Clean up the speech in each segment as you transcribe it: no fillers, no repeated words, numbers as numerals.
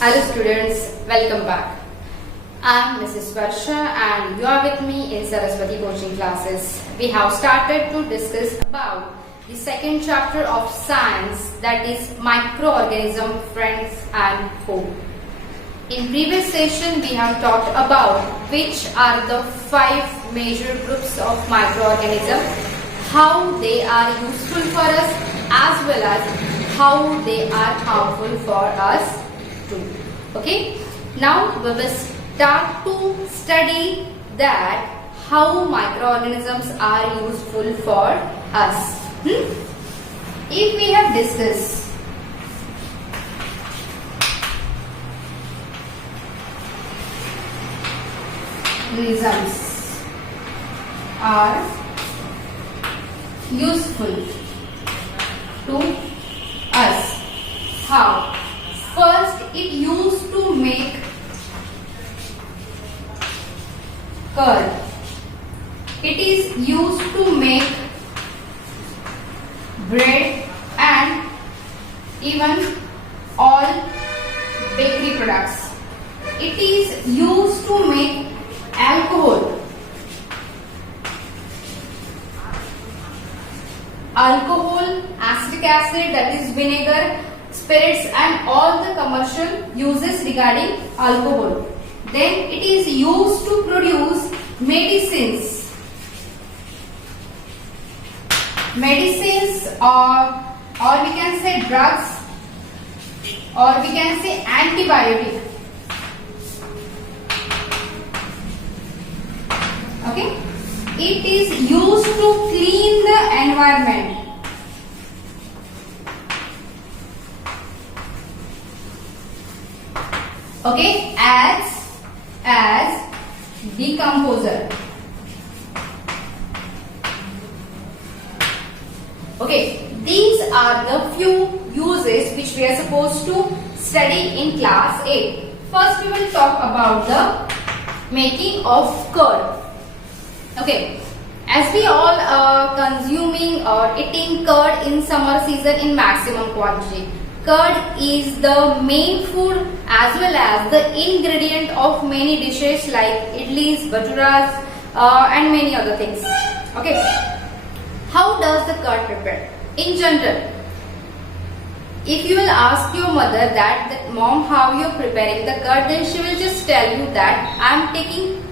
Hello students, welcome back. I am Mrs. Varsha and you are with me in Saraswati coaching classes. We have started to discuss about the second chapter of science, that is microorganism, friends and foe. In previous session we have talked about which are the 5 major groups of microorganisms, how they are useful for us as well as how they are harmful for us too. Okay, now we will start to study that how microorganisms are useful for us. If we have discussed organisms are useful to us, how? First, it used to make curd. It is used to make bread and even all bakery products. It is used to make alcohol. Alcohol, acetic acid, that is vinegar, spirits and all the commercial uses regarding alcohol. Then it is used to produce medicines. Medicines or we can say drugs or we can say antibiotic. Okay? It is used to clean the environment. Okay, as decomposer. Okay, these are the few uses which we are supposed to study in class 8. First we will talk about the making of curd. Okay, as we all are consuming or eating curd in summer season in maximum quantity. Curd is the main food as well as the ingredient of many dishes like idlis, bhaturas and many other things. Okay, how does the curd prepare? In general, if you will ask your mother that mom, how you are preparing the curd, then she will just tell you that I am taking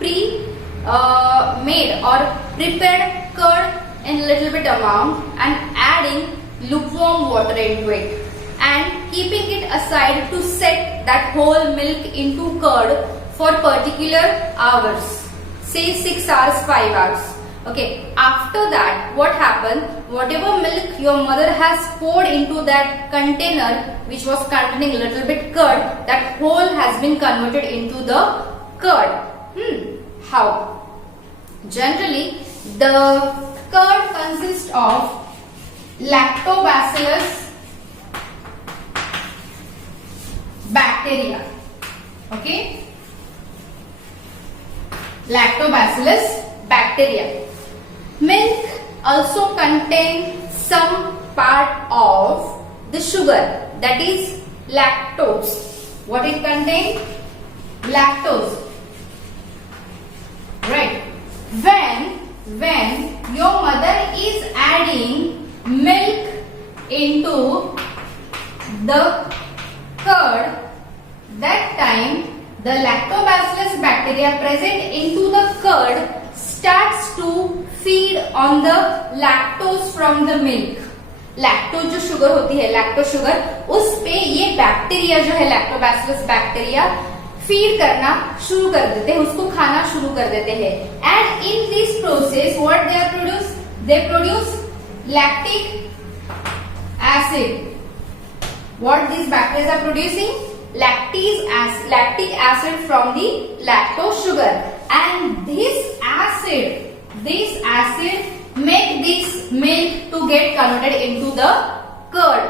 made or prepared curd in little bit amount and adding lukewarm water into it and keeping it aside to set that whole milk into curd for particular hours, say 6 hours, 5 hours. Okay, after that what happened, whatever milk your mother has poured into that container which was containing little bit curd, that whole has been converted into the curd. How? Generally the curd consists of lactobacillus bacteria. Okay, lactobacillus bacteria. Milk also contains some part of the sugar, that is lactose. What it contains? Lactose. Right. When your mother is adding milk into the curd, that time the lactobacillus bacteria present into the curd starts to feed on the lactose from the milk. Lactose जो sugar होती है, lactose sugar, उस पे ये bacteria जो है lactobacillus bacteria feed करना शुरू कर देते हैं, उसको खाना शुरू कर देते हैं. And in this process what they produce? They produce lactic acid. What these bacteria are producing? Lactic acid from the lactose sugar, and this acid make this milk to get converted into the curd.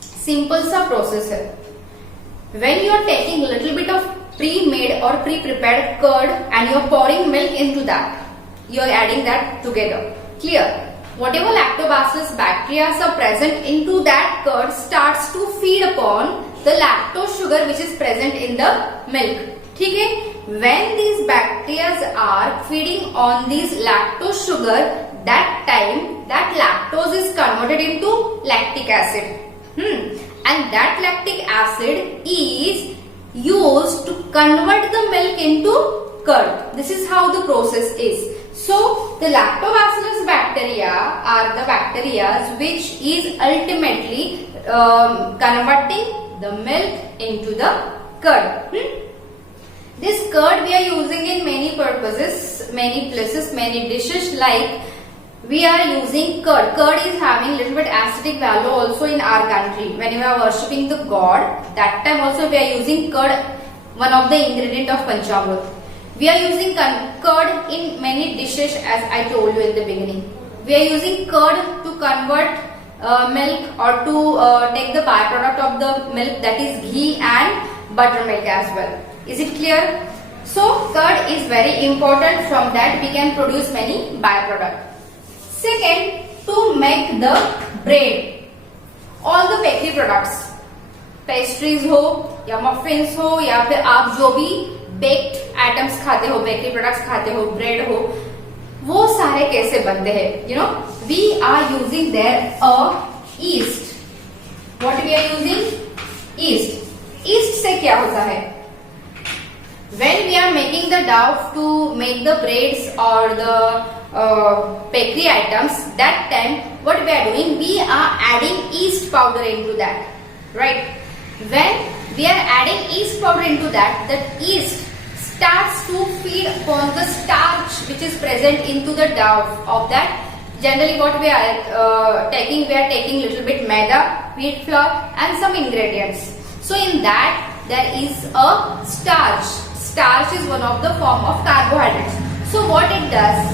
Simple सा process है. When you are taking little bit of pre-made or pre-prepared curd and you are pouring milk into that, you are adding that together. Clear? whatever lactobacillus bacteria are present into that curd starts to feed upon the lactose sugar which is present in the milk. ठीक है? When these bacteria are feeding on this lactose sugar, that time that lactose is converted into lactic acid. And that lactic acid is used to convert the milk into curd. This is how the process is. So the lactobacillus bacteria are the bacteria which is ultimately converting the milk into the curd. This curd we are using in many purposes, many places, many dishes, like we are using curd. Curd is having little bit acidic value also in our country. When we are worshipping the god, that time also we are using curd, one of the ingredient of Panchamrit. We are using curd in many dishes, as I told you in the beginning. We are using curd to convert milk or to take the byproduct of the milk, that is ghee and buttermilk as well. Is it clear? So curd is very important. From that we can produce many byproducts. Second, to make the bread, all the bakery products, pastries हो या muffins हो या फिर आप जो भी baked items खाते हो, bakery products खाते हो, bread हो, वो सारे कैसे बनते हैं? You know, we are using there a yeast. What we are using? Yeast. Yeast से क्या होता है? When we are making the dough to make the breads or the bakery items, that time what we are doing, we are adding yeast powder into that, right? When we are adding yeast powder into that, the yeast starts to feed upon the starch which is present into the dough of that. Generally what we are taking little bit maida, wheat flour and some ingredients. So in that there is a starch. Starch is one of the form of carbohydrates. So what it does,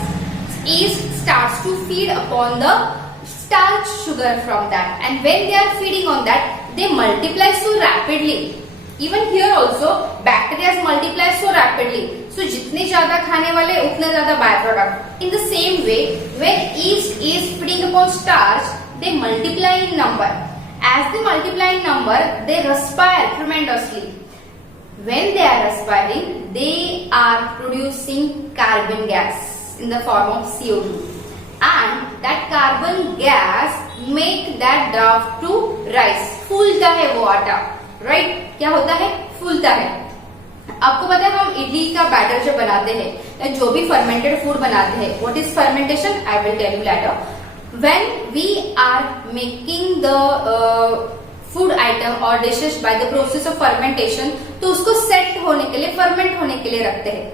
yeast starts to feed upon the starch sugar from that, and when they are feeding on that, they multiply so rapidly. Even here also bacteria multiply so rapidly. So जितने ज्यादा खाने वाले उतने ज्यादा byproduct. In the same way, when yeast is feeding upon starch, they multiply in number. As they multiply in number, they respire tremendously. When they are respiring, they are producing carbon gas in the form of CO2, and that carbon gas make that dough to rise. फूलता है वो आटा, right? क्या होता है? फूलता है. आपको पता है हम इडली का बैटर जब बनाते हैं या जो भी फर्मेंटेड फूड बनाते हैं, what is fermentation? I will tell you later. When we are making the food item or dishes by the process of fermentation, तो उसको सेट होने के लिए, फर्मेंट होने के लिए रखते हैं.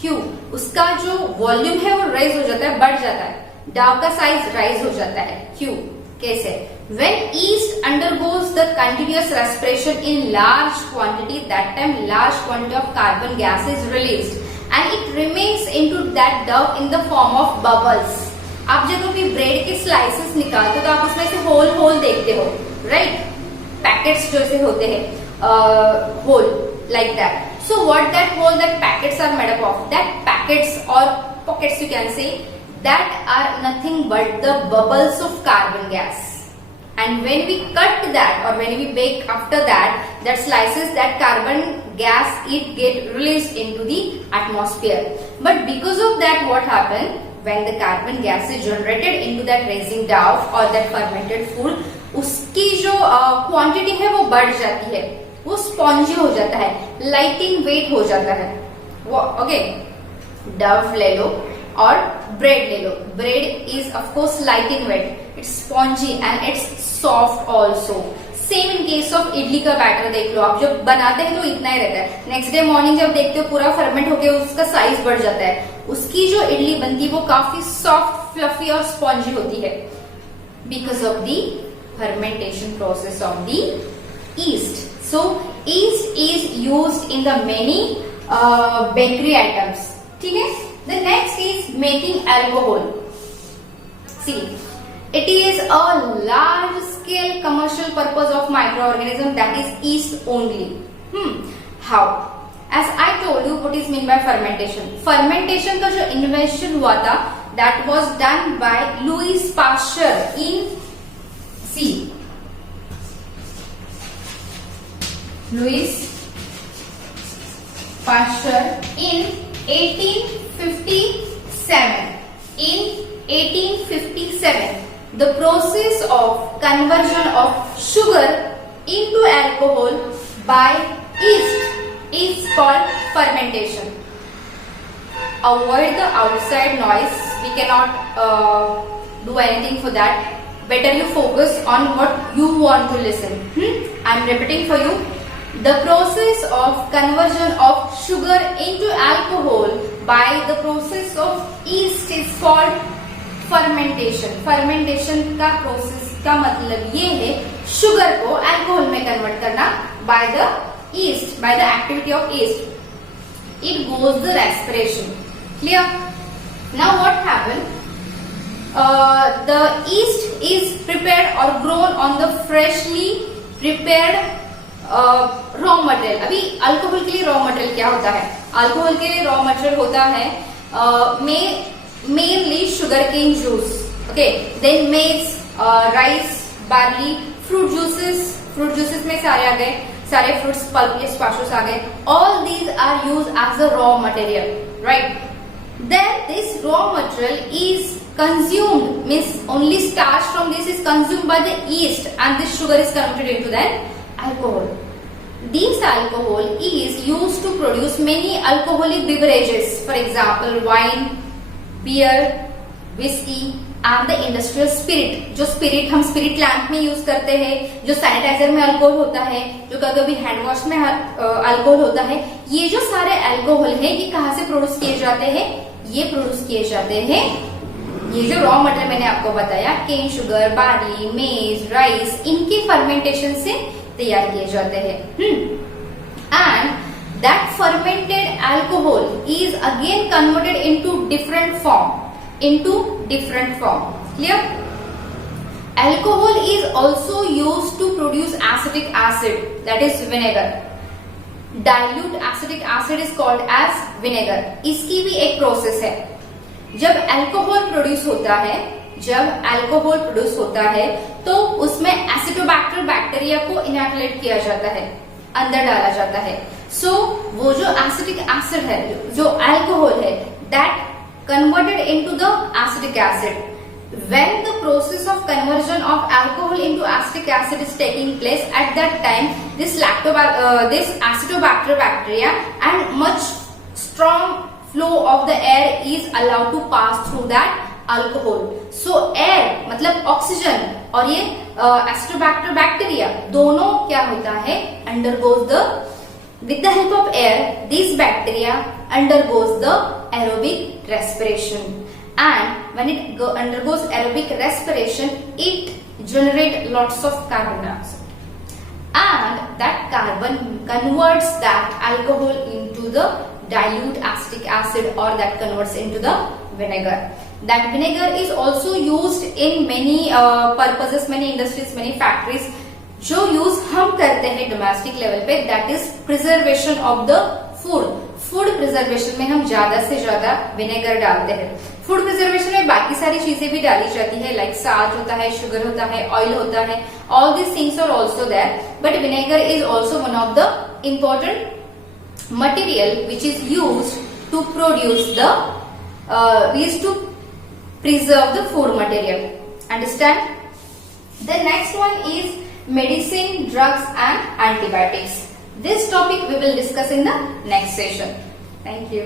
क्यों? उसका जो वॉल्यूम है वो राइज हो जाता है, बढ़ जाता है, डाव का साइज राइज हो जाता है. क्यों? कैसे? When yeast undergoes the continuous respiration in large quantity, that time large quantity of carbon gas is released and it remains into that dough in the form of bubbles. आप जब भी bread के slices निकालते हो तो आप उसमें से होल देखते हो, राइट? पैकेट्स जैसे होते हैं, whole like that. So what that hole, that packets are made up of, that packets or pockets you can say, that are nothing but the bubbles of carbon gas. And when we cut that or when we bake after that, that slices, that carbon gas, it get released into the atmosphere. But because of that, what happened? When the carbon gas is generated into that raising dough or that fermented food, उसकी जो quantity है वो बढ़ जाती है, वो spongy हो जाता है, लाइट इन वेट हो जाता है. वो ओके, डव ले लो और ब्रेड ले लो. Bread is of course light in weight, it's spongy and it's soft also. Same in case of idli का बैटर देख लो, आप जब बनाते हैं तो इतना ही रहता है, नेक्स्ट डे मॉर्निंग जब देखते हो पूरा फर्मेंट होके उसका साइज बढ़ जाता है, उसकी जो इडली बनती है वो काफी सॉफ्ट, फ्लफी और स्पॉन्जी होती है, because of the fermentation process of the yeast. So yeast is used in the many bakery items. ठीक है? The next is making alcohol. See, it is a large scale commercial purpose of microorganism, that is yeast only. How? As I told you, what is mean by fermentation? Fermentation का जो invention हुआ था that was done by Louis Pasteur in Louis Pasteur in 1857. In 1857, the process of conversion of sugar into alcohol by yeast is called fermentation. Avoid the outside noise. We cannot do anything for that. Better you focus on what you want to listen. I am repeating for you. The process of conversion of sugar into alcohol by the process of yeast is called fermentation. Fermentation का process का मतलब ये है sugar को alcohol में convert करना by the yeast, by the activity of yeast. It goes the respiration. Clear? Now what happened? The yeast is prepared or grown on the freshly prepared raw material. अभी alcohol के लिए raw material क्या होता है? Alcohol के लिए raw material होता है mainly sugar cane juice, okay, then maize, rice, barley, fruit juices में सारे आ गए, सारे फ्रूट्स, पल्प, स्क्वाशेस आ गए. All these are use as a raw material, right? Then this raw material is consumed, means only starch from this is consumed by the yeast, and this sugar is converted into the alcohol. This alcohol is used to produce many alcoholic beverages, for example wine, beer, whiskey and the industrial spirit. जो spirit हम spirit lamp में use करते हैं, जो sanitiser में alcohol होता है, जो कभी हैंड वॉश में अल्कोहल होता है, ये जो सारे अल्कोहल है ये कहाँ से प्रोड्यूस किए जाते हैं? ये प्रोड्यूस किए जाते हैं, ये जो रॉ मटेरियल मैंने आपको बताया, केन शुगर, बार्ली, मेज, राइस, इनके फर्मेंटेशन से तैयार किए जाते हैं. And that fermented alcohol is again converted into different form. Clear? Alcohol is also used to produce acetic acid, that is vinegar. Dilute acetic acid is called as vinegar. इसकी भी एक process है. जब अल्कोहल प्रोड्यूस होता है तो उसमें एसिडोबैक्टर bacteria को इनैकुलेट किया जाता है, अंदर डाला जाता है. सो वो जो एसिटिक एसिड है, जो अल्कोहल है, that converted into the acetic acid. When the process of conversion of alcohol into acetic acid is taking place, at that time this acidobacter bacteria and much strong flow of the air is allowed to pass through that alcohol. So air मतलब oxygen और ये acidobacter bacteria दोनों क्या होता है? undergoes the, with the help of air, these bacteria undergoes the aerobic respiration, and when it undergoes aerobic respiration, it generates lots of carbon dioxide, and that carbon converts that alcohol into the dilute acetic acid, or that converts into the vinegar. That vinegar is also used in many purposes, many industries, many factories. जो use हम करते हैं domestic level पे, that is preservation of the food. Food preservation में हम ज्यादा से ज्यादा विनेगर डालते हैं. फूड प्रिजर्वेशन में बाकी सारी चीजें भी डाली जाती है, लाइक साल्ट होता है, शुगर होता है, ऑयल होता है, all this things are also there, but vinegar is also one of the important material which is use to produce the to preserve the food material. Understand? The next one is medicine, drugs and antibiotics. This topic we will discuss in the next session. Thank you.